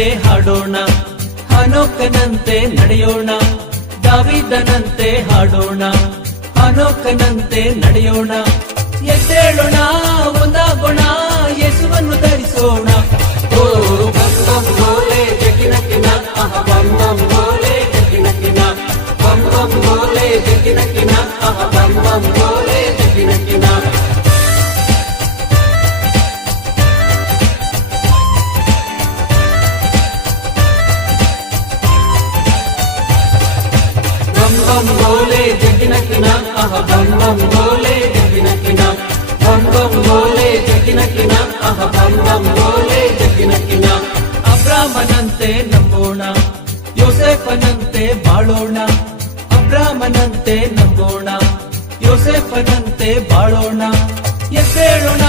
ಅಬ್ರಾಮನಂತೆ ಹಾಡೋಣ, ಹನೋಕನಂತೆ ನಡೆಯೋಣ, ದಾವೀದನಂತೆ ಹಾಡೋಣ, ಹನೋಕನಂತೆ ನಡೆಯೋಣ. ಎದ್ದೇಳೋಣ, ಒಂದಾಗೋಣ, ಯೇಸುವನ್ನು ಧರಿಸೋಣ. ಓ ಬಂ ಬಂ ಬೋಲೆ ಜಗಿನ ಕಿನ, ಅಹ ಬಂ ಬಂ ಬೋಲೆ ಜಗಿನ ಕಿನ, ಬಂ ಬಂ ಬೋಲೆ ಜಗಿನ ಕಿನ, ಅಹ ಬಂ ಬಂ ಬೋಲೆ ಜಗಿನ ಕಿನ. ಬಂ ಬಂ ಬೋಲೆ ಜಗಿನ ಕಿನ, ಅಹ ಬಂ ಬಂ ಬೋಲೆ ಜಗಿನ ಕಿನ, ಬಂ ಬಂ ಬೋಲೆ ಜಗಿನ ಕಿನ, ಅಹ ಬಂ ಬಂ ಬೋಲೆ ಜಗಿನ ಕಿನ. ಅಬ್ರಾಮನಂತೆ ನಂಬೋಣ, ಯೋಸೇಫನಂತೆ ಬಾಳೋಣ, ಅಬ್ರಾಮನಂತೆ ನಂಬೋಣ, ಯೋಸೇಫನಂತೆ ಬಾಳೋಣ. ಎದ್ದೇಳೋಣ,